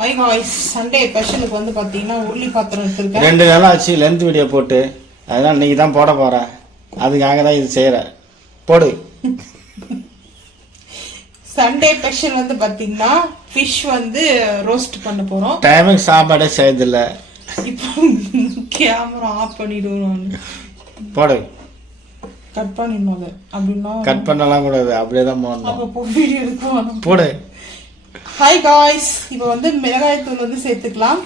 Hi guys, Sunday ஸ்பெஷலுக்கு வந்து பார்த்தீங்கன்னா உருளி பாத்திரம் எடுத்துருக்கேன். 2 நாள் ஆச்சு லென்த் வீடியோ போட்டு, அதனால இன்னைக்கு தான் போட போகிறேன். அதுக்காக தான் இது செய்கிறேன். போடு. சண்டே ஸ்பெஷல் வந்து பார்த்தீங்கன்னா ஃபிஷ் வந்து ரோஸ்ட் பண்ண போகிறோம். டைமுக்கு சாப்பாடே செய்யறதில்ல. இப்போ கேமரா ஆஃப் பண்ணிடுவோம். போடு. கட் பண்ணிடணும். அது அப்படின்னா கட் பண்ணலாம் கூடாது, அப்படியே தான் போடணும். அப்போ வீடியோ எடுக்கும். போடு. ஹாய் காய்ஸ், இப்போ வந்து மிளகாய்த்தூள் வந்து சேர்த்துக்கலாம்.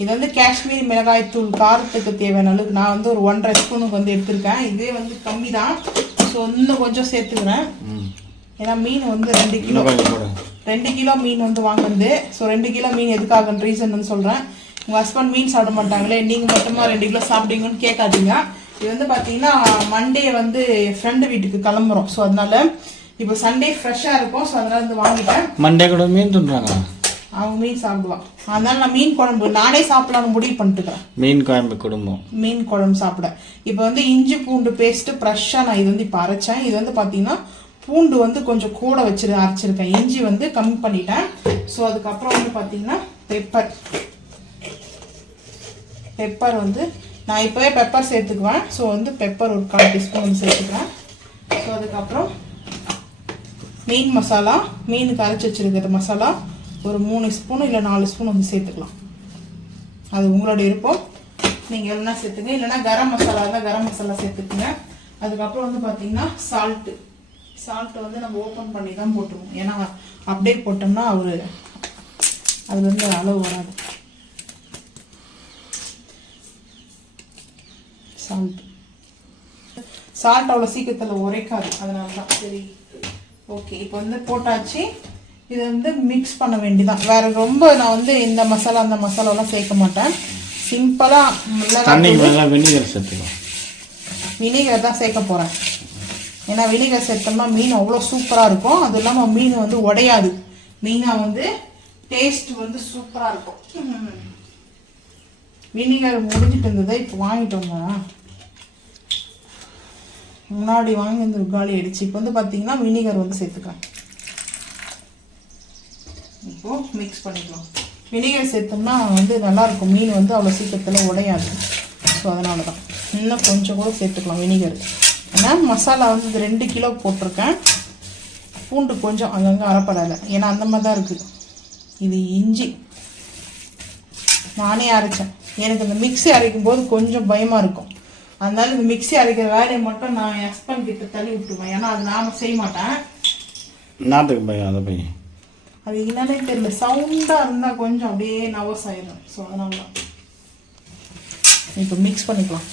இது வந்து காஷ்மீரி மிளகாய்த்தூள், காரத்துக்கு தேவையான அளவுக்கு நான் வந்து ஒரு 1.5 ஸ்பூனுக்கு வந்து எடுத்திருக்கேன். இதே வந்து கம்மி தான், ஸோ இன்னும் கொஞ்சம் சேர்த்துக்கிறேன். ஏன்னா மீன் வந்து 2 கிலோ மீன் வந்து வாங்குறது. ஸோ 2 கிலோ மீன் எதுக்காகன்னு ரீசன் வந்து சொல்கிறேன். உங்கள் ஹஸ்பண்ட் மீன் சாப்பிட மாட்டாங்களே, நீங்கள் மட்டுமா 2 கிலோ சாப்பிட்டீங்கன்னு கேட்காதீங்க. இது வந்து பார்த்தீங்கன்னா மண்டே வந்து ஃப்ரெண்டு வீட்டுக்கு கிளம்புறோம். ஸோ அதனால இப்போ சண்டே ஃப்ரெஷ்ஷாக இருக்கும். ஸோ அதனால வந்து வாங்கிட்டேன். மண்டே கூட மீன் தின்றாங்க. அவங்க மீன் சாப்பிடுவான், அதனால நான் மீன் குழம்பு நானே சாப்பிடலாம்னு முடிவு பண்ணிட்டுக்கிறேன். மீன் குழம்பு குடும்பம் மீன் குழம்பு சாப்பிட இப்போ வந்து இஞ்சி பூண்டு பேஸ்ட்டு ஃப்ரெஷ்ஷாக நான் இது வந்து இப்போ அரைச்சேன். இது வந்து பார்த்தீங்கன்னா பூண்டு வந்து கொஞ்சம் கூட அரைச்சிருக்கேன். இஞ்சி வந்து கம்மி பண்ணிட்டேன். ஸோ அதுக்கப்புறம் வந்து பார்த்தீங்கன்னா பெப்பர் வந்து நான் இப்போவே பெப்பர் சேர்த்துக்குவேன். ஸோ வந்து பெப்பர் ஒரு 1/4 டீஸ்பூன் வந்து சேர்த்துக்கிறேன். ஸோ அதுக்கப்புறம் மீன் மசாலா, மீனுக்கு அரைச்சி வச்சிருக்கிற மசாலா ஒரு 3 ஸ்பூன் இல்லை 4 ஸ்பூன் வந்து சேர்த்துக்கலாம். அது உங்களோட விருப்பம், நீங்கள் எல்லாம் சேர்த்துங்க. இல்லைன்னா கரம் மசாலா இருந்தால் கரம் மசாலா சேர்த்துக்குங்க. அதுக்கப்புறம் வந்து பார்த்தீங்கன்னா சால்ட்டு வந்து நம்ம ஓப்பன் பண்ணி தான் போட்டுருவோம். ஏன்னா அப்படியே போட்டோம்னா அது வந்து அளவு வராது. சால்ட் அவ்வளோ சீக்கிரத்தில் உரைக்காது, அதனால தான். சரி, ஓகே. இப்போ வந்து போட்டாச்சு. இதை வந்து மிக்ஸ் பண்ண வேண்டியதான். வேற ரொம்ப நான் வந்து இந்த மசாலா அந்த மசாலாலாம் சேர்க்க மாட்டேன். சிம்பிளாக வினிகர் தான் சேர்க்க போகிறேன். ஏன்னா வினிகர் சேர்த்தோம்னா மீன் அவ்வளோ சூப்பராக இருக்கும். அது இல்லாமல் மீன் வந்து உடையாது. மீனாக வந்து டேஸ்ட் வந்து சூப்பராக இருக்கும். வினிகர் முடிஞ்சிட்டு இருந்ததை இப்போ வாங்கிட்டு வந்தேன். முன்னாடி வாங்கி வந்து காலி ஆயிடுச்சு. இப்போ வந்து பார்த்தீங்கன்னா வினிகர் வந்து சேர்த்துக்கலாம். இப்போ மிக்ஸ் பண்ணிக்கலாம். வினிகர் சேர்த்தோம்னா வந்து நல்லாயிருக்கும். மீன் வந்து அவ்வளோ சீக்கிரத்தில் உடையாது. ஸோ அதனால தான் இன்னும் கொஞ்சம் கூட சேர்த்துக்கலாம் வினிகர். ஏன்னா மசாலா வந்து இது 2 கிலோ போட்டிருக்கேன். பூண்டு கொஞ்சம் அங்கங்கே அரைப்படலை, ஏன்னா அந்த மாதிரி தான் இருக்குது. இது இஞ்சி நானே அரைச்சேன். எனக்கு இந்த மிக்ஸி அரைக்கும் போது கொஞ்சம் பயமாக இருக்கும். அதனால இந்த மிக்ஸி அரைக்கிற வேலையை மட்டும் நான் என் ஹஸ்பண்ட் கிட்ட தள்ளி விட்டுருவேன். ஏன்னா அது நாம செய்ய மாட்டேன். நாட்டுக்கு பையன் அதை பையன் அது என்னன்னே தெரியல, சவுண்டாக இருந்தால் கொஞ்சம் அப்படியே நர்வஸ் ஆயிடும். ஸோ அதனால தான் இப்போ மிக்ஸ் பண்ணிக்கலாம்.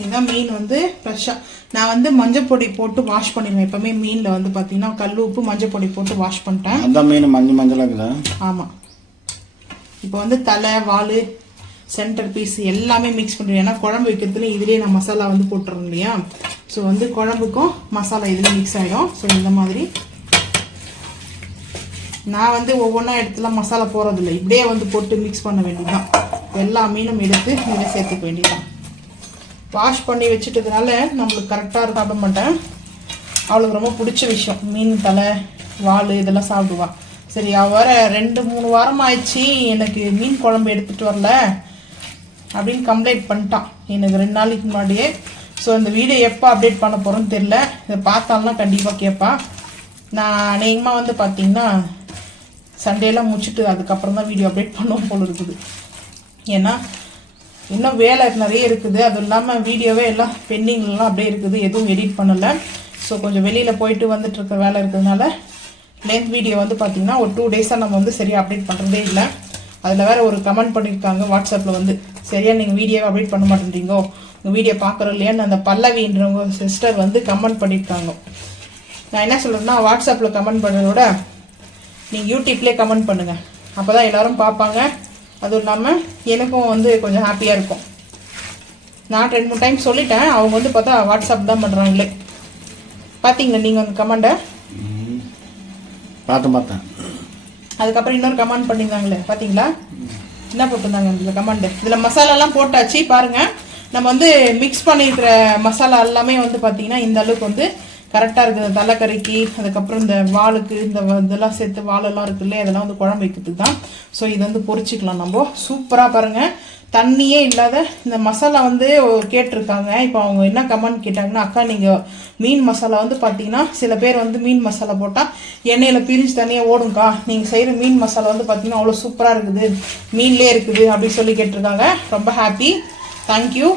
இதுதான் மீன் வந்து ஃப்ரெஷ்ஷாக நான் வந்து மஞ்சள் பொடி போட்டு வாஷ் பண்ணிடுவேன். எப்போவுமே மீனில் வந்து பார்த்தீங்கன்னா கல் உப்பு மஞ்சள் பொடி போட்டு வாஷ் பண்ணிட்டேன். அந்த மீன் மஞ்சளாக இருக்குதா? ஆமாம். இப்போ வந்து தலை வால் சென்டர் பீஸ் எல்லாமே மிக்ஸ் பண்ணிடுவேன். ஏன்னா குழம்பு வைக்கிறதுல இதுலேயே நான் மசாலா வந்து போட்டுறோம் இல்லையா. ஸோ வந்து குழம்புக்கும் மசாலா இதில் மிக்ஸ் ஆகிடும். ஸோ இந்த மாதிரி நான் வந்து ஒவ்வொன்றா இடத்துல மசாலா போடுறதில்ல, இப்படியே வந்து போட்டு மிக்ஸ் பண்ண வேண்டியதுதான். எல்லா மீனும் எடுத்து இதில் சேர்த்துக்க வேண்டியதுதான். வாஷ் பண்ணி வச்சுட்டதுனால நம்மளுக்கு கரெக்டாக சாப்பிட மாட்டேன். அவளுக்கு ரொம்ப பிடிச்ச விஷயம் மீன் தலை வால் இதெல்லாம் சாப்பிடுவா. சரி, வர 2-3 வாரம் ஆயிடுச்சு எனக்கு மீன் குழம்பு எடுத்துகிட்டு வரல அப்படின்னு கம்ப்ளைண்ட் பண்ணிட்டான் எனக்கு 2 நாளைக்கு முன்னாடியே. ஸோ இந்த வீடியோ எப்போ அப்டேட் பண்ண போகிறோன்னு தெரில. இதை பார்த்தாலும் கண்டிப்பாக கேட்பா. நான் அநேகமாக வந்து பார்த்தீங்கன்னா சண்டேலாம் முடிச்சுட்டு அதுக்கப்புறம் தான் வீடியோ அப்டேட் பண்ணுவோம் போல இருக்குது. ஏன்னா இன்னும் வேலை நிறைய இருக்குது. அதுவும் இல்லாமல் வீடியோவே எல்லாம் பெண்டிங்லாம் அப்படியே இருக்குது, எதுவும் எடிட் பண்ணலை. ஸோ கொஞ்சம் வெளியில் போயிட்டு வந்துட்டு இருக்க வேலை இருக்கிறதுனால லென்த் வீடியோ வந்து பார்த்தீங்கன்னா ஒரு 2 டேஸாக நம்ம வந்து சரியாக அப்டேட் பண்ணுறதே இல்லை. அதில் வேறு ஒரு கமெண்ட் பண்ணியிருக்காங்க வாட்ஸ்அப்பில் வந்து, சரியாக நீங்கள் வீடியோவை அப்டேட் பண்ண மாட்டேன்றீங்கோ, உங்கள் வீடியோ பார்க்குறோம் இல்லையான்னு அந்த பல்லவின்றவங்க சிஸ்டர் வந்து கமெண்ட் பண்ணியிருக்காங்க. நான் என்ன சொல்கிறேன்னா, வாட்ஸ்அப்பில் கமெண்ட் பண்ணுறத விட நீங்கள் யூடியூப்லேயே கமெண்ட் பண்ணுங்கள். அப்போ தான் எல்லோரும் பார்ப்பாங்க. அதுவும் இல்லாமல் எனக்கும் வந்து கொஞ்சம் ஹாப்பியாக இருக்கும். நான் 2-3 டைம் சொல்லிட்டேன். அவங்க வந்து பார்த்தா வாட்ஸ்அப் தான் பண்ணுறாங்களே. பார்த்தீங்களா நீங்கள் அந்த கமெண்ட்டை? பார்த்தேன். அதுக்கப்புறம் இன்னொரு கமெண்ட் பண்ணியிருந்தாங்களே, பார்த்தீங்களா? என்ன போட்டிருந்தாங்க இந்த கமெண்ட்? இதில் மசாலாலாம் போட்டாச்சு பாருங்கள். நம்ம வந்து மிக்ஸ் பண்ணியிருக்கிற மசாலா எல்லாமே வந்து பார்த்தீங்கன்னா இந்த அளவுக்கு வந்து கரெக்டாக இருக்குது. இந்த தலைக்கறிக்கு, அதுக்கப்புறம் இந்த வாளுக்கு, இந்த இதெல்லாம் சேர்த்து வாழெல்லாம் இருக்கு இல்லையா, அதெல்லாம் வந்து குழம்பு வைக்கிறதுக்கு தான். ஸோ இதை வந்து பொரிச்சிக்கலாம் நம்ம. சூப்பராக பாருங்கள், தண்ணியே இல்லாத இந்த மசாலா வந்து கேட்டிருக்காங்க. இப்போ அவங்க என்ன கமெண்ட் கேட்டாங்கன்னா, அக்கா நீங்கள் மீன் மசாலா வந்து பார்த்தீங்கன்னா சில பேர் வந்து மீன் மசாலா போட்டால் எண்ணெயில் பிரிஞ்சு தனியாக ஓடுங்கக்கா, நீங்கள் செய்கிற மீன் மசாலா வந்து பார்த்தீங்கன்னா அவ்வளோ சூப்பராக இருக்குது, மீன்லேயே இருக்குது அப்படின்னு சொல்லி கேட்டிருக்காங்க. ரொம்ப ஹாப்பி, தேங்க்யூ.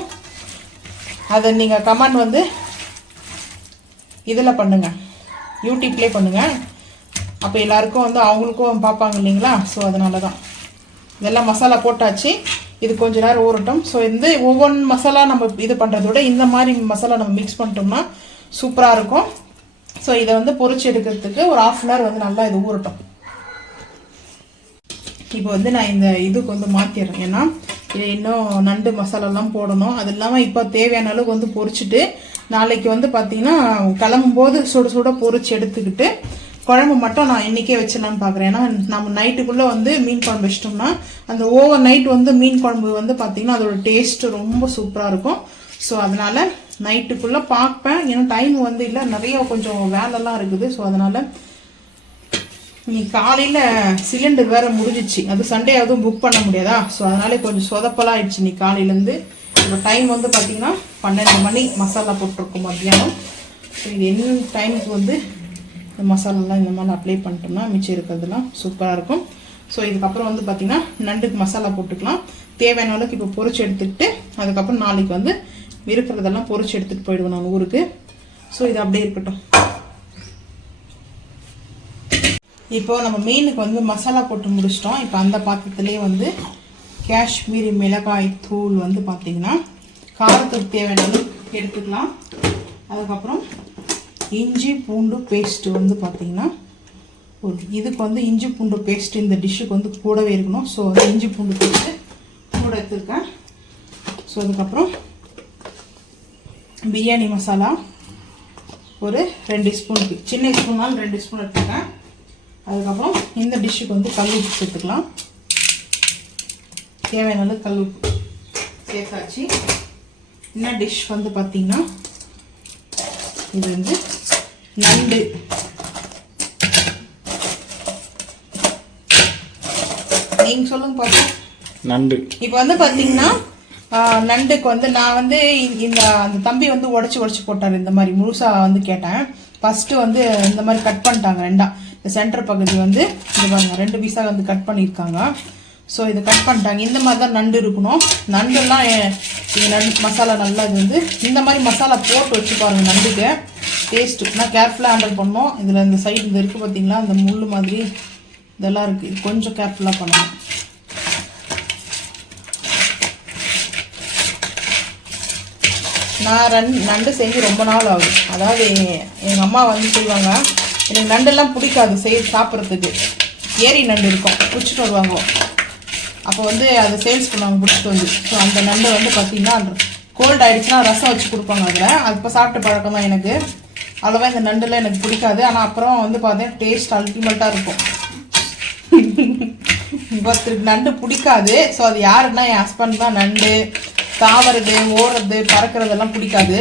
அதை நீங்கள் கமெண்ட் வந்து இதில் பண்ணுங்கள், யூடியூப்லேயே பண்ணுங்கள். அப்போ எல்லாருக்கும் வந்து அவங்களுக்கும் பார்ப்பாங்க இல்லைங்களா. ஸோ அதனால தான் இதெல்லாம் மசாலா போட்டாச்சு. இது கொஞ்ச நேரம் ஊறட்டும். ஸோ இந்த ஒவ்வொன்று மசாலா நம்ம இது பண்ணுறத விட இந்த மாதிரி மசாலா நம்ம மிக்ஸ் பண்ணிட்டோம்னா சூப்பராக இருக்கும். ஸோ இதை வந்து பொரிச்சு எடுக்கிறதுக்கு ஒரு 1/2 அன் ஹவர் வந்து நல்லா இது ஊறட்டும். இப்போ வந்து நான் இந்த இதுக்கு வந்து மாற்றிடுறேன், ஏன்னா இது இன்னும் நண்டு மசாலாலாம் போடணும். அது இல்லாமல் இப்போ தேவையான அளவுக்கு வந்து பொரிச்சுட்டு நாளைக்கு வந்து பார்த்தீங்கன்னா கிளம்பும்போது சுட சுட பொரிச்சு எடுத்துக்கிட்டு குழம்பு மட்டும் நான் இன்றைக்கே வச்சிடலான்னு பார்க்குறேன். ஏன்னா நம்ம நைட்டுக்குள்ளே வந்து மீன் குழம்பு வச்சிட்டோம்னா அந்த ஓவர் நைட் வந்து மீன் குழம்பு வந்து பார்த்திங்கன்னா அதோட டேஸ்ட்டு ரொம்ப சூப்பராக இருக்கும். ஸோ அதனால் நைட்டுக்குள்ளே பார்ப்பேன். ஏன்னா டைம் வந்து இல்லை, நிறைய கொஞ்சம் வேலைலாம் இருக்குது. ஸோ அதனால் இன்னைக்கு காலையில் சிலிண்டர் வேறு முடிஞ்சிச்சு, அது சண்டே அதுவும் புக் பண்ண முடியாதா. ஸோ அதனால கொஞ்சம் சொதப்பலாம் ஆயிடுச்சு இன்னைக்கு காலையிலேருந்து. இப்போ டைம் வந்து பார்த்திங்கன்னா 12 மணி மசாலா போட்டிருக்கோம் மத்தியானம். ஸோ இது என்ன டைமுக்கு வந்து இந்த மசாலாலாம் இந்த மாதிரி அப்ளை பண்ணிட்டோம்னா மிச்சம் இருக்கிறதுலாம் சூப்பராக இருக்கும். ஸோ இதுக்கப்புறம் வந்து பார்த்திங்கன்னா நண்டுக்கு மசாலா போட்டுக்கலாம். தேவையான அளவுக்கு இப்போ பொரிச்சு எடுத்துக்கிட்டு அதுக்கப்புறம் நாளைக்கு வந்து இருக்கிறதெல்லாம் பொரிச்சு எடுத்துகிட்டு போயிடுவேன் நான் ஊருக்கு. ஸோ இது அப்படியே இருக்கட்டும். இப்போது நம்ம மீனுக்கு வந்து மசாலா போட்டு முடிச்சிட்டோம். இப்போ அந்த பாத்திரத்துலேயே வந்து காஷ்மீரி மிளகாய் தூள் வந்து பார்த்திங்கன்னா காரத்துக்கு தேவையான அளவுக்கு எடுத்துக்கலாம். அதுக்கப்புறம் இஞ்சி பூண்டு பேஸ்ட்டு வந்து பார்த்திங்கன்னா ஒரு இதுக்கு வந்து இஞ்சி பூண்டு பேஸ்ட்டு இந்த டிஷ்ஷுக்கு வந்து கூடவே இருக்கணும். ஸோ வந்து இஞ்சி பூண்டு பேஸ்ட்டு கூட எடுத்துருக்கேன். ஸோ அதுக்கப்புறம் பிரியாணி மசாலா ஒரு 2 ஸ்பூனுக்கு, சின்ன ஸ்பூனால் 2 ஸ்பூன் எடுத்துருக்கேன். அதுக்கப்புறம் இந்த டிஷ்ஷுக்கு வந்து கல் உப்பு சேர்த்துக்கலாம். தேவையான அளவு கல் உப்பு சேர்த்தாச்சு. என்ன டிஷ் வந்து பார்த்திங்கன்னா இது வந்து நண்டு. நீங்க சொல்லுங்க பாப்பா. நண்டு இப்போ வந்து பார்த்தீங்கன்னா நண்டுக்கு வந்து நான் வந்து இந்த அந்த தம்பி வந்து உடச்சி போட்டார். இந்த மாதிரி முழுசாக வந்து கேட்டேன். ஃபஸ்ட்டு வந்து இந்த மாதிரி கட் பண்ணிட்டாங்க ரெண்டா. இந்த சென்டர் பகுதி வந்து இது பாருங்க 2 பீஸாக வந்து கட் பண்ணியிருக்காங்க. ஸோ இதை கட் பண்ணிட்டாங்க. இந்த மாதிரி தான் நண்டு இருக்கணும். நண்டுலாம் இது நண்டு மசாலா நல்லா இது வந்து இந்த மாதிரி மசாலா போட்டு வச்சு பாருங்க. நண்டுக்கு டேஸ்ட்டு நான் கேர்ஃபுல்லாக ஹேண்டில் பண்ணோம். இதில் இந்த சைடு இது இருக்குது பார்த்தீங்களா, இந்த முள் மாதிரி இதெல்லாம் இருக்குது. இது கொஞ்சம் கேர்ஃபுல்லாக பண்ணணும். நான் நண்டு செஞ்சு ரொம்ப நாள் ஆகுது. அதாவது எங்கள் அம்மா வந்து செய்வாங்க. எனக்கு நண்டெல்லாம் பிடிக்காது சாப்பிட்றதுக்கு. ஏரி நண்டு இருக்கும், பிடிச்சிட்டு வருவாங்க. அப்போ வந்து அதை சேல்ஸ் பண்ணுவாங்க பிடிச்சிட்டு வந்து. ஸோ அந்த நண்டை வந்து பார்த்திங்கன்னா கோல்ட் ஆகிடுச்சுன்னா ரசம் வச்சு கொடுப்பாங்க. அதில் அது இப்போ சாப்பிட்ட பழக்கம் தான் எனக்கு. அவ்வளோவா இந்த நண்டுலாம் எனக்கு பிடிக்காது. ஆனால் அப்புறம் வந்து பார்த்தீங்கன்னா டேஸ்ட் அல்டிமேட்டாக இருக்கும். ஒருத்தருக்கு நண்டு பிடிக்காது. ஸோ அது யாருன்னா என் ஹஸ்பண்ட் தான். நண்டு தாவறது, ஓடுறது, பறக்கிறதெல்லாம் பிடிக்காது.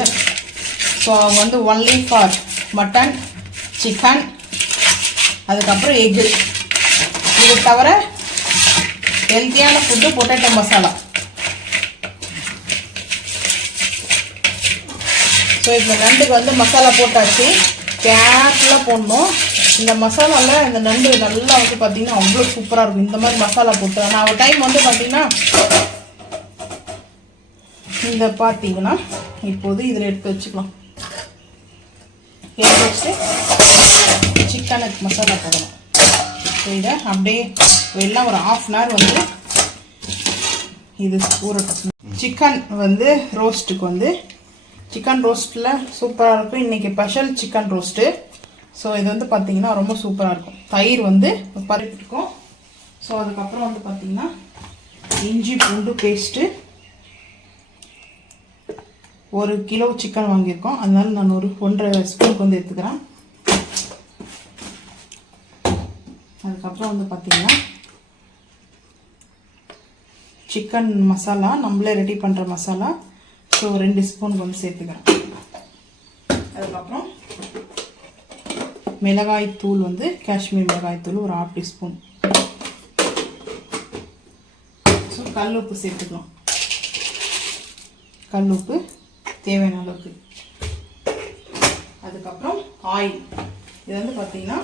ஸோ அவங்க வந்து ஒன்லி ஃபார் மட்டன், சிக்கன், அதுக்கப்புறம் எக்கு. இது தவிர ஹெல்த்தியான ஃபுட்டு பொட்டேட்டோ மசாலா. ஸோ இப்போ நண்டுக்கு வந்து மசாலா போட்டாச்சு. கேர்ஃபுல்லாக போடணும். இந்த மசாலாவில் இந்த நண்டு நல்லா வந்து பார்த்திங்கன்னா அவ்வளோ சூப்பராக இருக்கும். இந்த மாதிரி மசாலா போட்டு நான் ஒரு டைம் வந்து பார்த்திங்கன்னா இந்த பார்த்தீங்கன்னா இப்போது இதில் எடுத்து வச்சுக்கலாம். எடுத்து வச்சு சிக்கனுக்கு மசாலா போடணும். ஸோ இதை அப்படியே எல்லாம் ஒரு 1/2 அன் ஹவர் வந்து இது ஊறட்டும். சிக்கன் வந்து ரோஸ்ட்டுக்கு வந்து சிக்கன் ரோஸ்ட்டில் சூப்பராக இருக்கும். இன்றைக்கி ஸ்பெஷல் சிக்கன் ரோஸ்ட்டு. ஸோ இது வந்து பார்த்திங்கன்னா ரொம்ப சூப்பராக இருக்கும். தயிர் வந்து பருப்பு இருக்கும். ஸோ அதுக்கப்புறம் வந்து பார்த்திங்கன்னா இஞ்சி பூண்டு பேஸ்ட்டு 1 கிலோ சிக்கன் வாங்கியிருக்கோம். அதனால நான் ஒரு 1.5 ஸ்பூனுக்கு வந்து எடுத்துக்கிறேன். அதுக்கப்புறம் வந்து பார்த்திங்கன்னா சிக்கன் மசாலா நம்மளே ரெடி பண்ணுற மசாலா. ஸோ 2 ஸ்பூனுக்கு வந்து சேர்த்துக்கிறேன். அதுக்கப்புறம் மிளகாய் தூள் வந்து காஷ்மீர் மிளகாய் தூள் ஒரு 1/2 டீஸ்பூன். ஸோ கல் உப்பு சேர்த்துக்கலாம். கல் உப்பு தேவையான அளவுக்கு. அதுக்கப்புறம் ஆயில். இது வந்து பார்த்தீங்கன்னா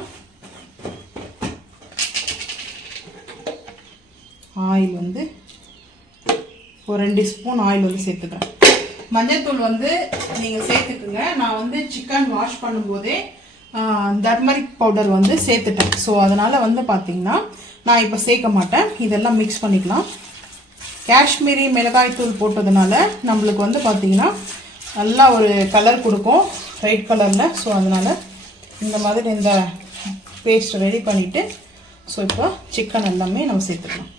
ஆயில் வந்து ஒரு 2 ஸ்பூன் ஆயில் வந்து சேர்த்துக்கிறேன். மஞ்சள்தூள் வந்து நீங்கள் சேர்த்துக்குங்க. நான் வந்து சிக்கன் வாஷ் பண்ணும்போதே டர்மரிக் பவுடர் வந்து சேர்த்துட்டேன். ஸோ அதனால் வந்து பார்த்தீங்கன்னா நான் இப்போ சேர்க்க மாட்டேன். இதெல்லாம் மிக்ஸ் பண்ணிக்கலாம். காஷ்மீரி மிளகாய் தூள் போட்டதுனால நம்மளுக்கு வந்து பார்த்தீங்கன்னா நல்லா ஒரு கலர் கொடுக்கும், ரெட் கலரில். ஸோ அதனால் இந்த மாதிரி இந்த பேஸ்ட் ரெடி பண்ணிவிட்டு ஸோ இப்போ சிக்கன் எல்லாமே நம்ம சேர்த்துக்கலாம்.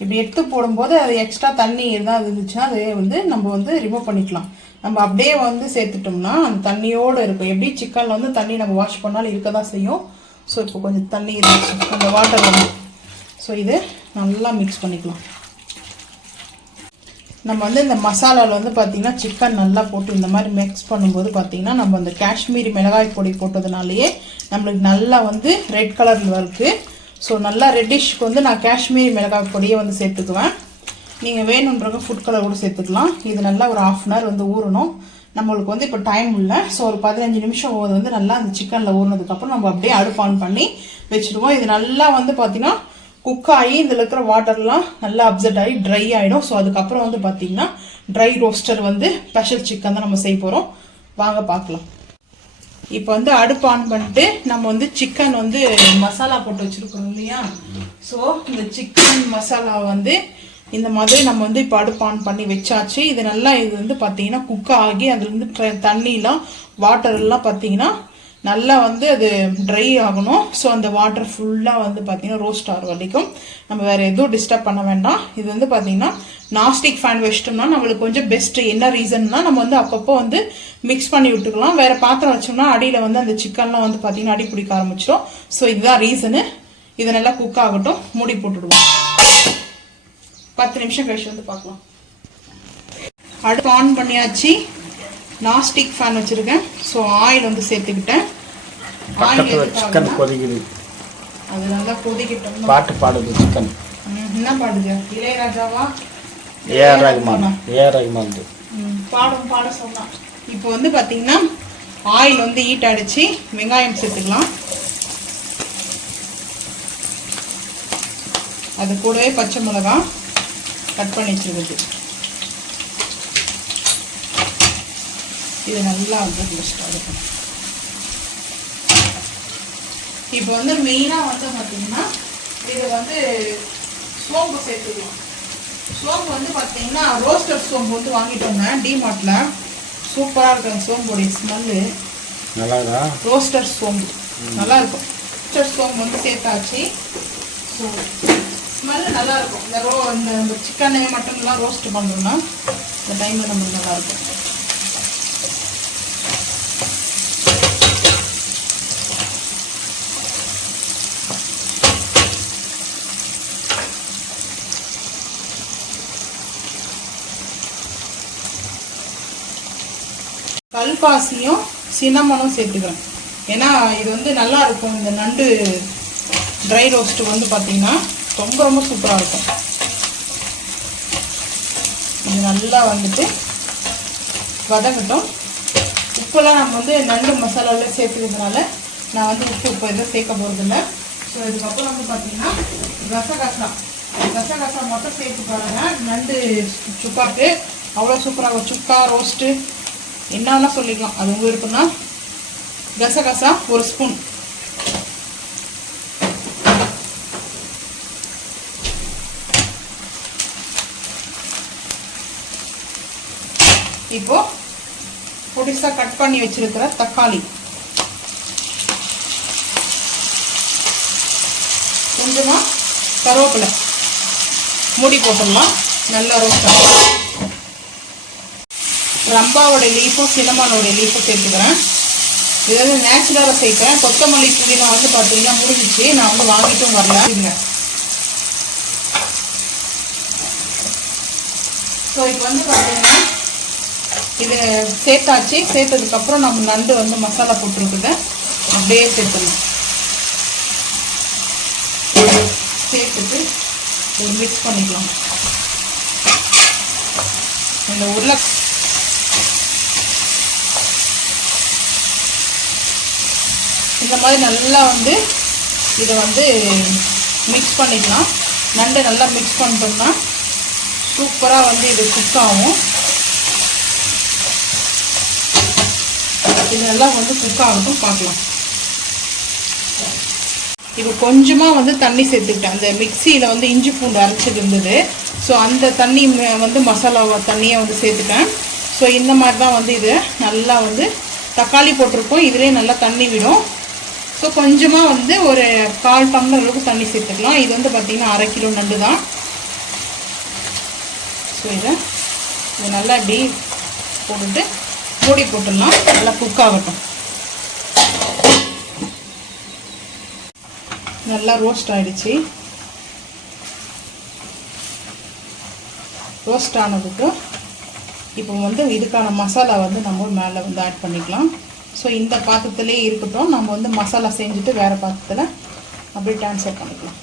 இப்படி எடுத்து போடும்போது அது எக்ஸ்ட்ரா தண்ணி எதாவது இருந்துச்சுன்னா அது வந்து நம்ம வந்து ரிமூவ் பண்ணிக்கலாம். நம்ம அப்படியே வந்து சேர்த்துட்டோம்னா அந்த தண்ணியோடு இருக்கும். எப்படி சிக்கனில் வந்து தண்ணி நம்ம வாஷ் பண்ணாலும் இருக்க தான் செய்யும். ஸோ இப்போ கொஞ்சம் தண்ணி இருந்துச்சு அந்த வாட்டர் வந்து. ஸோ இது நல்லா மிக்ஸ் பண்ணிக்கலாம். நம்ம வந்து இந்த மசாலாவில் வந்து பார்த்திங்கன்னா சிக்கன் நல்லா போட்டு இந்த மாதிரி மிக்ஸ் பண்ணும்போது பார்த்திங்கன்னா நம்ம அந்த காஷ்மீரி மிளகாய் பொடி போட்டதுனாலேயே நம்மளுக்கு நல்லா வந்து ரெட் கலரில் இருக்குது. ஸோ நல்லா ரெட்டிஷ்க்கு வந்து நான் காஷ்மீரி மிளகாய் பொடியை வந்து சேர்த்துக்குவேன். நீங்கள் வேணுன்றவங்க ஃபுட் கலர் கூட சேர்த்துக்கலாம். இது நல்லா ஒரு 1/2 அன் ஹவர் வந்து ஊறணும். நம்மளுக்கு வந்து இப்போ டைம் இல்லை. ஸோ ஒரு 15 நிமிஷம் வந்து நல்லா அந்த சிக்கனில் ஊறினதுக்கப்புறம் நம்ம அப்படியே அடுப்பு ஆன் பண்ணி வச்சுடுவோம். இது நல்லா வந்து பார்த்திங்கன்னா குக் ஆகி இதில் இருக்கிற வாட்டர்லாம் நல்லா அப்சர்ட் ஆகி ட்ரை ஆகிடும். ஸோ அதுக்கப்புறம் வந்து பார்த்திங்கன்னா ட்ரை ரோஸ்டர் வந்து ஸ்பெஷல் சிக்கன் தான் நம்ம செய்ய போகிறோம். வாங்க பார்க்கலாம். இப்போ வந்து அடுப்பு ஆன் பண்ணிட்டு நம்ம வந்து சிக்கன் வந்து மசாலா போட்டு வச்சுருக்கோம் இல்லையா. ஸோ இந்த சிக்கன் மசாலா வந்து இந்த மாதிரி நம்ம வந்து இப்போ அடுப்பு ஆன் பண்ணி வச்சாச்சு. இது நல்லா இது வந்து பார்த்தீங்கன்னா குக் ஆகி அதுலேருந்து தண்ணிலாம் வாட்டர் எல்லாம் பார்த்தீங்கன்னா நல்லா வந்து அது ட்ரை ஆகணும். ஸோ அந்த வாட்டர் ஃபுல்லாக வந்து பார்த்தீங்கன்னா ரோஸ்ட் ஆகிற வரைக்கும் நம்ம வேறு எதுவும் டிஸ்டர்ப் பண்ண வேண்டாம். இது வந்து பார்த்தீங்கன்னா நான்ஸ்டிக் ஃபேன் வச்சிட்டோம்னா நம்மளுக்கு கொஞ்சம் பெஸ்ட்டு. என்ன ரீசன்னா நம்ம வந்து அப்பப்போ வந்து மிக்ஸ் பண்ணி விட்டுக்கலாம். வேறு பாத்திரம் வச்சோம்னா அடியில் வந்து அந்த சிக்கன்லாம் வந்து பார்த்தீங்கன்னா அடி பிடிக்க ஆரம்பிச்சிடும். ஸோ இதுதான் ரீசனு. இதை நல்லா குக் ஆகட்டும். மூடி போட்டுடுவோம். 10 நிமிஷம் கழிச்சு வந்து பார்க்கலாம். அடுப்பு ஆன் பண்ணியாச்சு. நான்ஸ்டிக் ஃபேன் வச்சுருக்கேன். ஸோ ஆயில் வந்து சேர்த்துக்கிட்டேன். சிக்கன் கொதிக்குது. அது நல்லா கொதிக்கிட்டோம். பாட்டு பாடுது சிக்கன். என்ன பாடுது? இளையராஜாவா? ஏஆர் ரஹ்மான் பாட சொன்னா. இப்போ வந்து பார்த்தீங்கன்னா ஆயில் வந்து ஹீட் ஆகிடுச்சு. வெங்காயம் சேர்த்துக்கலாம். அது கூடவே பச்சை மிளகாய் கட் பண்ணி வச்சுருக்குது. இது நல்லா வந்து டேஸ்ட்டாக இருக்கும். இப்போ வந்து மெயினாக வந்து பார்த்தீங்கன்னா இதை வந்து சோம்பு சேர்த்துக்கலாம். சோம்பு வந்து பார்த்தீங்கன்னா ரோஸ்டர் சோம்பு வந்து வாங்கிட்டு வந்தேன் டிமார்ட்டில். சூப்பராக இருக்கும் சோம்புடைய ஸ்மெல்லு. நல்லா ரோஸ்டர் சோம்பு நல்லா இருக்கும். ரோஸ்டர் சோம்பு வந்து சேர்த்தாச்சு. ஸோ ஸ்மெல்லு நல்லா இருக்கும். இந்த சிக்கனு மட்டன்லாம் ரோஸ்ட் பண்ணுறோம்னா இந்த டைமில் நம்மளுக்கு நல்லாயிருக்கும். கல்பாசியும் சின்னமனும் சேர்த்துக்கிறேன். ஏன்னா இது வந்து நல்லா இருக்கும். இந்த நண்டு ட்ரை ரோஸ்ட்டு வந்து பார்த்தீங்கன்னா ரொம்ப ரொம்ப சூப்பராக இருக்கும். இது நல்லா வந்துட்டு வதங்கட்டும். உப்பெல்லாம் நம்ம வந்து நண்டு மசாலாவில் சேர்த்துக்கிறதுனால நான் வந்து உப்பு எதுவும் சேர்க்க போகிறதில்ல. ஸோ இதுக்கப்புறம் வந்து பார்த்தீங்கன்னா கசகசா மட்டும் சேர்த்து பாருங்கள். நண்டு சுக்காக்கு அவ்வளோ சூப்பராக சுக்கா ரோஸ்ட்டு என்னன்னா சொல்லிக்கலாம். அது உங்கள் இருக்குன்னா கசகசா 1 ஸ்பூன். இப்போ பொடிசா கட் பண்ணி வச்சிருக்கிற தக்காளி, கொஞ்சமா கருவேப்பிலை மூடி போட்டுடலாம். நல்லா ரோஸ்ட் ஆகும். ரம்பாவோட லீஃபும் சின்னமானோட லீஃபும் சேர்த்துக்கிறேன். இது வந்து நேச்சுரலாக சேர்க்கிறேன். கொத்தமல்லி புதினா வந்து பார்த்தீங்கன்னா முடிஞ்சிச்சு. நான் வந்து வாங்கிட்டும் வரல. ஸோ இப்போ வந்து பார்த்தீங்கன்னா இது சேர்த்தாச்சு. சேர்த்ததுக்கப்புறம் நம்ம நண்டு வந்து மசாலா போட்டுருக்குது அப்படியே சேர்த்துடலாம். சேர்த்துட்டு ஒரு மிக்ஸ் பண்ணிக்கலாம். இந்த இந்த மாதிரி நல்லா வந்து இதை வந்து மிக்ஸ் பண்ணிக்கலாம். நண்டை நல்லா மிக்ஸ் பண்ணிட்டோம்னா சூப்பராக வந்து இது குக் ஆகும். இது நல்லா வந்து குக் ஆகட்டும், பார்க்கலாம். இப்போ கொஞ்சமாக வந்து தண்ணி சேர்த்துக்கிட்டேன். அந்த மிக்சியில் வந்து இஞ்சி பூண்டு அரைச்சிட்டு இருந்தது. ஸோ அந்த தண்ணி வந்து மசாலா தண்ணியை வந்து சேர்த்துட்டேன். ஸோ இந்த மாதிரி தான் வந்து இது நல்லா வந்து தக்காளி போட்டிருக்கோம், இதிலே நல்லா தண்ணி விடும். ஸோ கொஞ்சமாக வந்து ஒரு 1/4 டம்ளர் அளவுக்கு தண்ணி சேர்த்துக்கலாம். இது வந்து பார்த்திங்கன்னா 1/2 கிலோ நண்டு தான். ஸோ இது நல்லா இப்படி போட்டுட்டு மூடி போட்டுடலாம். நல்லா குக் ஆகட்டும். நல்லா ரோஸ்ட் ஆகிடுச்சு. ரோஸ்ட் ஆனதுக்கு இப்போ வந்து இதுக்கான மசாலா வந்து நம்ம மேலே வந்து ஆட் பண்ணிக்கலாம். ஸோ இந்த பாத்திரத்துலேயே இருக்கட்டும். நம்ம வந்து மசாலா செஞ்சுட்டு வேறு பாத்திரத்தில் அப்படியே ட்ரான்ஸ்ஃபர் பண்ணிக்கலாம்.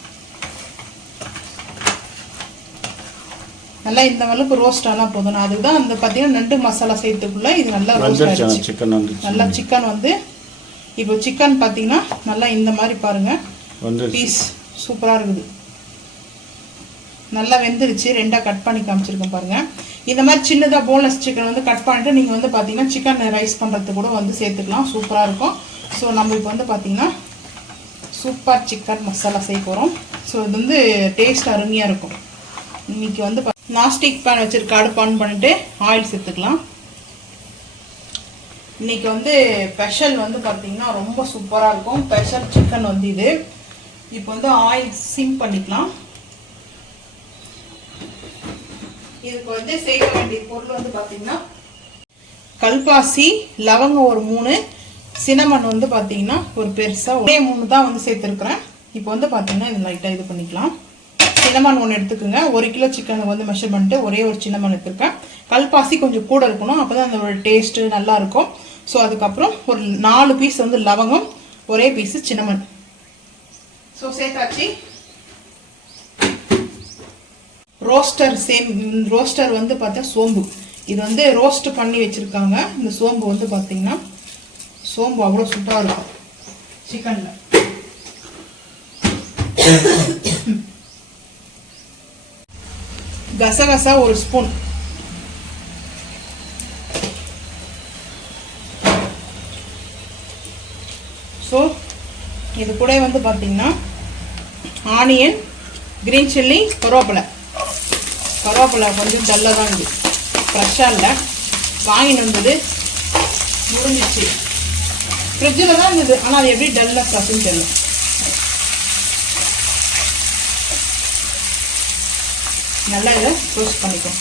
நல்லா இந்த அளவுக்கு ரோஸ்ட் ஆனால் போதும். அதுக்கு தான் அந்த பார்த்தீங்கன்னா நண்டு மசாலா சேர்த்துக்குள்ள இது நல்லா ரோஸ்ட் ஆகிடுச்சு. நல்லா சிக்கன் வந்து இப்போ சிக்கன் பார்த்தீங்கன்னா நல்லா இந்த மாதிரி பாருங்கள் பீஸ் சூப்பராக இருக்குது. நல்லா வெந்துருச்சு. 2ஆக கட் பண்ணி காமிச்சிருக்கேன் பாருங்கள். இந்த மாதிரி சின்னதாக போன்லெஸ் சிக்கன் வந்து கட் பண்ணிட்டு நீங்கள் வந்து பார்த்தீங்கன்னா சிக்கன் ரைஸ் பண்ணுறதுக்கு கூட வந்து சேர்த்துக்கலாம். சூப்பராக இருக்கும். ஸோ நம்ம இப்போ வந்து பார்த்தீங்கன்னா சூப்பர் சிக்கன் மசாலா செய்ய போகிறோம். ஸோ இது வந்து டேஸ்ட் அருமையாக இருக்கும். இன்றைக்கி வந்து நான்ஸ்டிக் பேன் வச்சுருக்க அடுப்பு ஆன் பண்ணிவிட்டு ஆயில் சேர்த்துக்கலாம். இன்றைக்கி வந்து ஸ்பெஷல் வந்து பார்த்திங்கன்னா ரொம்ப சூப்பராக இருக்கும். ஸ்பெஷல் சிக்கன் வந்து இது. இப்போ வந்து ஆயில் சிம் பண்ணிக்கலாம். இதுக்கு வந்து செய்ய வேண்டிய பொருள் வந்து பார்த்திங்கன்னா கல்பாசி, லவங்கம் ஒரு 3, சினமன் வந்து பார்த்திங்கன்னா ஒரு பெருசாக ஒரே 3 தான் வந்து சேர்த்துருக்குறேன். இப்போ வந்து பார்த்திங்கன்னா இது லைட்டாக இது பண்ணிக்கலாம். சின்னமன் 1 எடுத்துக்கோங்க. 1 கிலோ சிக்கனுக்கு வந்து மெஷர் பண்ணிட்டு ஒரே ஒரு சின்னமன் எடுத்துருக்கேன். கல்பாசி கொஞ்சம் கூட இருக்கணும், அப்போ தான் அந்த டேஸ்ட்டு நல்லாயிருக்கும். ஸோ அதுக்கப்புறம் ஒரு 4 பீஸ் வந்து லவங்கம், ஒரே பீஸு சின்னமன். ஸோ சேர்த்தாச்சு. ரோஸ்டர் வந்து பார்த்தா சோம்பு, இது வந்து ரோஸ்ட் பண்ணி வச்சுருக்காங்க. இந்த சோம்பு வந்து பார்த்திங்கன்னா சோம்பு அவ்வளோ சூப்பராக இருக்கும் சிக்கனில். கசகசா ஒரு ஸ்பூன், ஸோ இது கூட வந்து பார்த்திங்கன்னா ஆனியன், கிரீன் சில்லி, கருவேப்பிலை கொஞ்சம் டல்லாக தான் இருக்குது, ஃப்ரெஷ்ஷாக இல்லை, வாங்கிட்டு வந்தது முடிஞ்சிச்சு. ஃப்ரிட்ஜில் தான் இருந்தது, ஆனால் அது எப்படி டல்லாக சாப்பிட்டுன்னு தெரியல. நல்லா இதை ரோஸ்ட் பண்ணிக்கும்.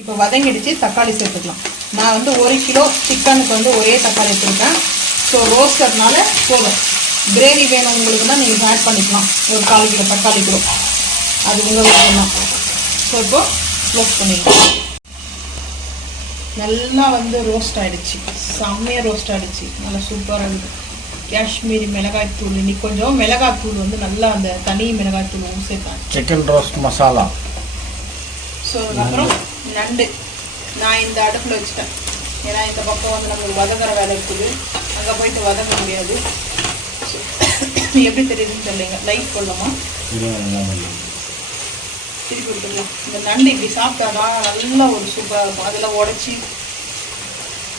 இப்போ வதங்கிடுச்சு. தக்காளி சேர்த்துக்கலாம். நான் வந்து 1 கிலோ சிக்கனுக்கு வந்து ஒரே தக்காளி எடுத்துருக்கேன். ஸோ ரோஸ்டர்னால போதும். கிரேவி வேணும் உங்களுக்குன்னா நீங்கள் ஆட் பண்ணிக்கலாம். ஒரு 1/4 கிலோ தக்காளி கிலோ, அது உங்கள் வேணும். ஸோ இப்போ க்ளோஸ் பண்ணிடலாம். நல்லா வந்து ரோஸ்ட் ஆகிடுச்சு, செம்மையாக ரோஸ்ட் ஆகிடுச்சு. நல்லா சூப்பராக இருக்குது. காஷ்மீரி மிளகாய் தூள், இன்னைக்கு கொஞ்சம் மிளகாய் தூள் வந்து நல்லா அந்த தனி மிளகாய் தூள் சேர்த்தாங்க. Chicken roast masala. ஸோ அதுக்கப்புறம் நண்டு நான் இந்த அடுப்பில் வச்சுட்டேன். ஏன்னா இந்த பக்கம் வந்து நம்மளுக்கு வதங்குற வேலை இருக்குது, அங்கே போயிட்டு வதங்க முடியாது. எப்படி தெரியுதுன்னு தெரியலைங்க. லைட் கொள்ளமா திருப்பி விட்டுடலாம். இந்த நண்டு இப்படி சாப்பிட்டாதான் நல்லா ஒரு சூப்பராக இருக்கும். அதில் உடச்சி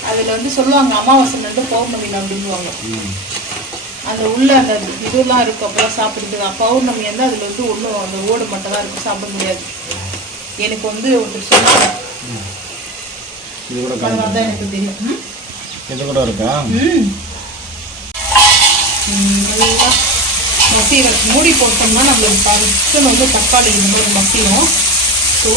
அதில் வந்து சொல்லுவாங்க அமாவாசை நண்டு பௌர்ணமி நண்டுவாங்க. அந்த உள்ள அந்த இதெல்லாம் இருக்கும், அப்போலாம் சாப்பிடுறது. பௌர்ணமி வந்து அதில் வந்து ஒன்றும் அந்த ஓடு மட்டும் தான் இருக்கும், சாப்பிட முடியாது. எனக்கு வந்து ஒருத்தர் சொன்னாங்க, அதனால தான் எனக்கு தெரியும். இது கூட இருக்கா? நல்லா மசிய மூடி போட்டோம்னா நம்மளுக்கு சிக்கன் வந்து தக்காளி இந்த மாதிரி மசியும். ஸோ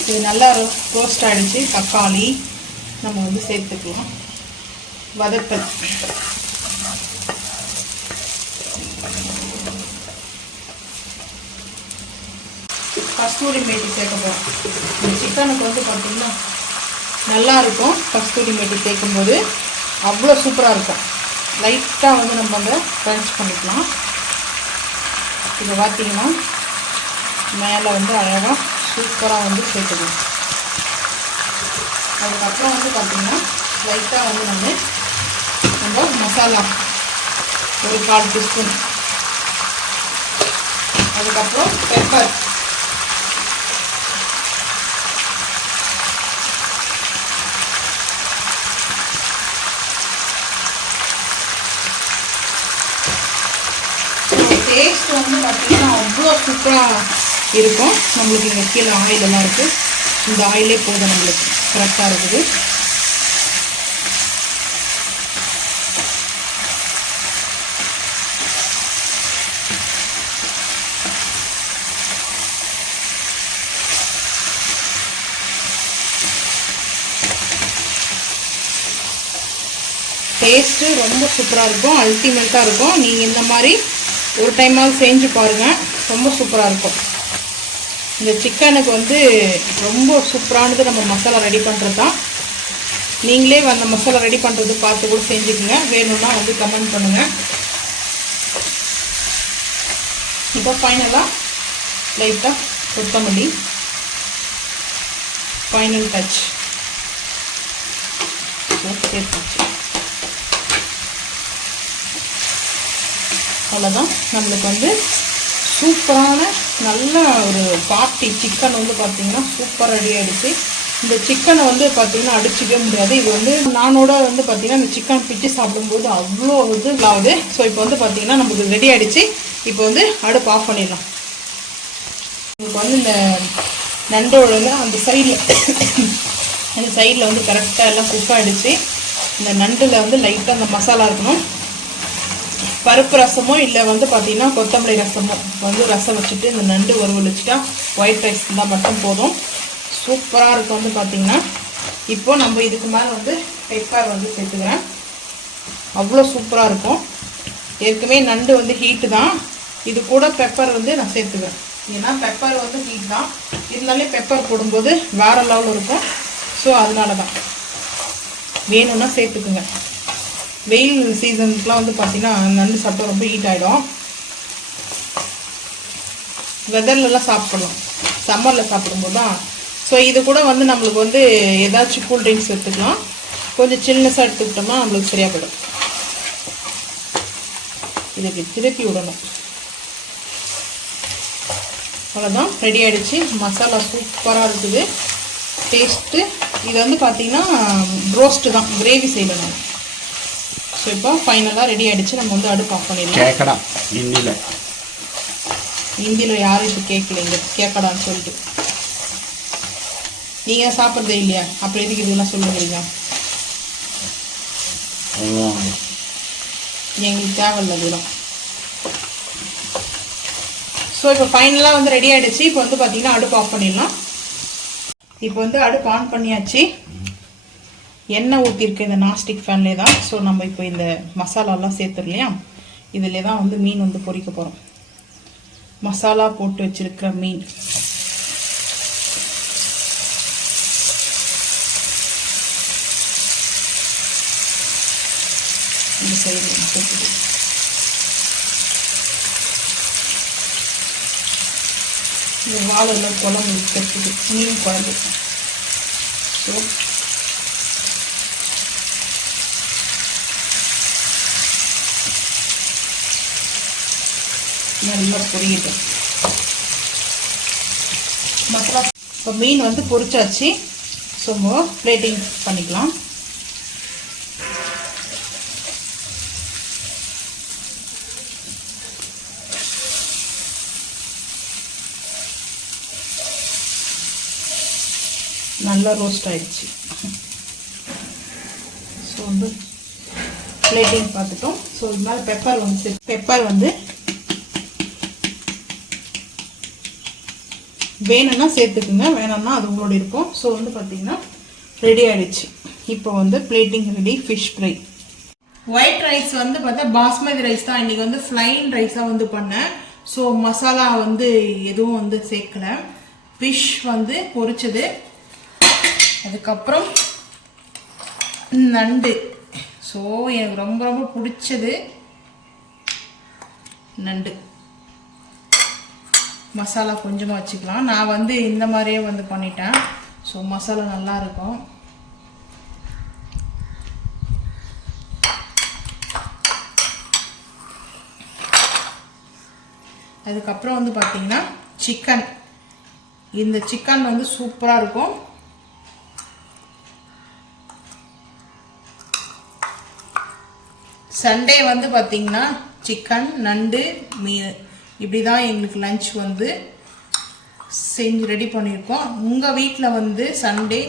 இது நல்லா ரோஸ்ட் ஆகிடுச்சு. தக்காளி நம்ம வந்து சேர்த்துக்கலாம். வதக்கல் கஸ்தூரி மேத்தி சேர்க்க போகிறோம். இந்த சிக்கனுக்கு வந்து பார்த்திங்கன்னா நல்லாயிருக்கும். கஸ்தூரி மேத்தி சேர்க்கும்போது அவ்வளோ சூப்பராக இருக்கும். லைட்டாக வந்து நம்ம அந்த க்ரன்ச் பண்ணிக்கலாம். இதை பார்த்திங்கன்னா மேலே வந்து அழகாக சூப்பராக வந்து சேர்த்துக்கணும். அதுக்கப்புறம் வந்து பார்த்திங்கன்னா லைட்டாக வந்து நம்ம மசாலா ஒரு 1/4 டீஸ்பூன், அதுக்கப்புறம் பெப்பர், டேஸ்ட் வந்து பார்த்திங்கன்னா அவ்வளோ சூப்பராக இருக்கும். நம்மளுக்கு இங்கே கீழே ஆயிலெல்லாம் இருக்குது. இந்த ஆயிலே போதும், நம்மளுக்கு கரெக்டாக இருக்குது. டேஸ்ட்டு ரொம்ப சூப்பராக இருக்கும், அல்டிமேட்டாக இருக்கும். நீங்கள் இந்த மாதிரி ஒரு டைமாவது செஞ்சு பாருங்கள், ரொம்ப சூப்பராக இருக்கும். இந்த சிக்கனுக்கு வந்து ரொம்ப சூப்பரானது நம்ம மசாலா ரெடி பண்ணுறது தான். நீங்களே அந்த மசாலா ரெடி பண்ணுறது பார்த்து கூட செஞ்சுக்கோங்க. வேணும்னா வந்து கமெண்ட் பண்ணுங்கள். இப்போ ஃபைனலாக லைட்டாக கொத்தமல்லி, ஃபைனல் டச் சேர்த்துச்சு. அவ்வளோதான், நம்மளுக்கு வந்து சூப்பரான நல்ல ஒரு பார்ட்டி சிக்கன் வந்து பார்த்திங்கன்னா சூப்பர் ரெடி ஆகிடுச்சு. இந்த சிக்கனை வந்து பார்த்திங்கன்னா அடிச்சிக்கவே முடியாது. இது வந்து நானோட வந்து பார்த்திங்கன்னா இந்த சிக்கன் பிச்சு சாப்பிடும்போது அவ்வளோ இது ஆகுது. ஸோ இப்போ வந்து பார்த்திங்கன்னா நமக்கு ரெடி ஆகிடுச்சு. இப்போ வந்து அடுப்பு ஆஃப் பண்ணிடலாம். இப்போ வந்து இந்த நண்டோட அந்த சைடில் வந்து கரெக்டாக எல்லாம் குக் ஆகிடுச்சு. இந்த நண்டில் வந்து லைட்டாக அந்த மசாலா இருக்கணும். பருப்பு ரசமோ இல்லை வந்து பார்த்திங்கன்னா கொத்தமல்லி ரசமோ வந்து ரசம் வச்சுட்டு இந்த நண்டு வறுவல் வச்சுட்டா ஒயிட் ரைஸ் இருந்தால் மட்டும் போதும். சூப்பராக இருக்கும். வந்து பார்த்திங்கன்னா இப்போது நம்ம இதுக்கு மேலே வந்து பெப்பர் வந்து சேர்த்துக்கிறேன். அவ்வளோ சூப்பராக இருக்கும். ஏற்கனவே நண்டு வந்து ஹீட்டு தான், இது கூட பெப்பர் வந்து நான் சேர்த்துக்கிறேன். ஏன்னா பெப்பர் வந்து ஹீட் தான், இருந்தாலே பெப்பர் போடும்போது வேறு லெவலில் இருக்கும். ஸோ அதனால தான் வேணும்னா சேர்த்துக்குங்க. வெயில் சீசனுக்குலாம் வந்து பார்த்திங்கன்னா நண்டு சாப்பிட்டா ரொம்ப ஹீட் ஆகிடும். வெதர்லலாம் சாப்பிடலாம், சம்மரில் சாப்பிடும்போது தான். ஸோ இது கூட வந்து நம்மளுக்கு வந்து ஏதாச்சும் கூல் ட்ரிங்க்ஸ் எடுத்துக்கலாம். கொஞ்சம் சில்னஸாக எடுத்துக்கிட்டோம்னா நம்மளுக்கு சரியாக போயிடும். இதுக்கு திருப்பி விடணும். அவ்வளோதான், ரெடி ஆகிடுச்சு. மசாலா சூப்பராக இருக்குது, டேஸ்ட்டு. இது வந்து பார்த்திங்கன்னா ரோஸ்ட்டு தான், கிரேவி செய்யணும். ஸோ இப்போ ஃபைனலாக ரெடி ஆகிடுச்சு. நம்ம வந்து அடுப்பு ஆஃப் பண்ணிடலாம். கேக்கடா ஹிந்தியில் யாரும் இப்போ கேட்கலைங்க கேக்கடான்னு சொல்லிட்டு. நீங்கள் சாப்பிட்றதே இல்லையா? அப்புறம் எதுக்கு இதெல்லாம் சொல்லுங்கிறீங்க? எங்களுக்கு தேவையில்லை இதெல்லாம். ஸோ இப்போ ஃபைனலாக வந்து ரெடி ஆகிடுச்சு. இப்போ வந்து பார்த்திங்கன்னா அடுப்பு ஆஃப் பண்ணிடலாம். இப்போ வந்து அடுப்பு ஆன் பண்ணியாச்சு. எண்ணெய் ஊற்றிருக்கு இந்த நான்ஸ்டிக் ஃபேன்லேயே தான். ஸோ நம்ம இப்போ இந்த மசாலாலாம் சேர்த்துரும் இல்லையா, இதிலே தான் வந்து மீன் வந்து பொரிக்க போகிறோம். மசாலா போட்டு வச்சுருக்கிற மீன் இந்த சைடு சேர்த்துட்டு இந்த வாழெல்லாம் குழம்பு சேர்த்துட்டு மீன் குழம்பு. ஸோ நல்லா பொரியட்டும் மசாலா. இப்போ மீன் வந்து பொரிச்சாச்சு. ஸோ பிளேட்டிங் பண்ணிக்கலாம். நல்லா ரோஸ்ட் ஆயிடுச்சு. ஸோ வந்து பிளேட்டிங் பார்த்துட்டோம். ஸோ இது மாதிரி பெப்பர் வந்து வேணும்னா சேர்த்துக்குங்க, வேணும்னா அது உங்களோட இருக்கும். ஸோ வந்து பார்த்திங்கன்னா ரெடி ஆகிடுச்சு. இப்போ வந்து plating ready. Fish fry, white rice வந்து பார்த்தா பாஸ்மதி ரைஸ் தான். இன்றைக்கி வந்து ஃப்ளைன் ரைஸாக வந்து பண்ணேன். ஸோ மசாலா வந்து எதுவும் வந்து சேர்க்கலை. ஃபிஷ் வந்து பொரிச்சது, அதுக்கப்புறம் நண்டு. ஸோ எனக்கு ரொம்ப ரொம்ப பிடிச்சது நண்டு. மசாலா கொஞ்சமாக வச்சுக்கலாம். நான் வந்து இந்த மாதிரியே வந்து பண்ணிட்டேன். ஸோ மசாலா நல்லா இருக்கும். அதுக்கப்புறம் வந்து பார்த்தீங்கன்னா சிக்கன். இந்த சிக்கன் வந்து சூப்பராக இருக்கும். சண்டே வந்து பார்த்தீங்கன்னா சிக்கன், நண்டு, மீன் இப்படி தான் எங்களுக்கு லஞ்ச் வந்து செஞ்சு ரெடி பண்ணியிருக்கோம். உங்கள் வீட்டில் வந்து சண்டே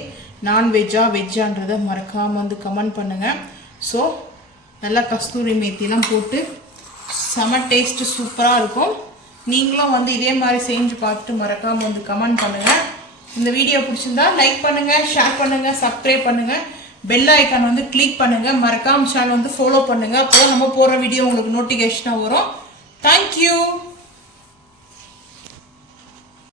நான்வெஜ்ஜா வெஜ்ஜான்றதை மறக்காமல் வந்து கமெண்ட் பண்ணுங்கள். ஸோ நல்லா கஸ்தூரி மேத்திலாம் போட்டு செம டேஸ்ட்டு சூப்பராக இருக்கும். நீங்களும் வந்து இதே மாதிரி செஞ்சு பார்த்துட்டு மறக்காமல் வந்து கமெண்ட் பண்ணுங்கள். இந்த வீடியோ பிடிச்சிருந்தா லைக் பண்ணுங்கள், ஷேர் பண்ணுங்கள், சப்ஸ்கிரைப் பண்ணுங்கள், பெல் ஐக்கான் வந்து கிளிக் பண்ணுங்கள். மறக்காம சேனல் வந்து ஃபாலோ பண்ணுங்கள். அப்போ நம்ம போகிற வீடியோ உங்களுக்கு நோட்டிஃபிகேஷனாக வரும். தேங்க்யூ.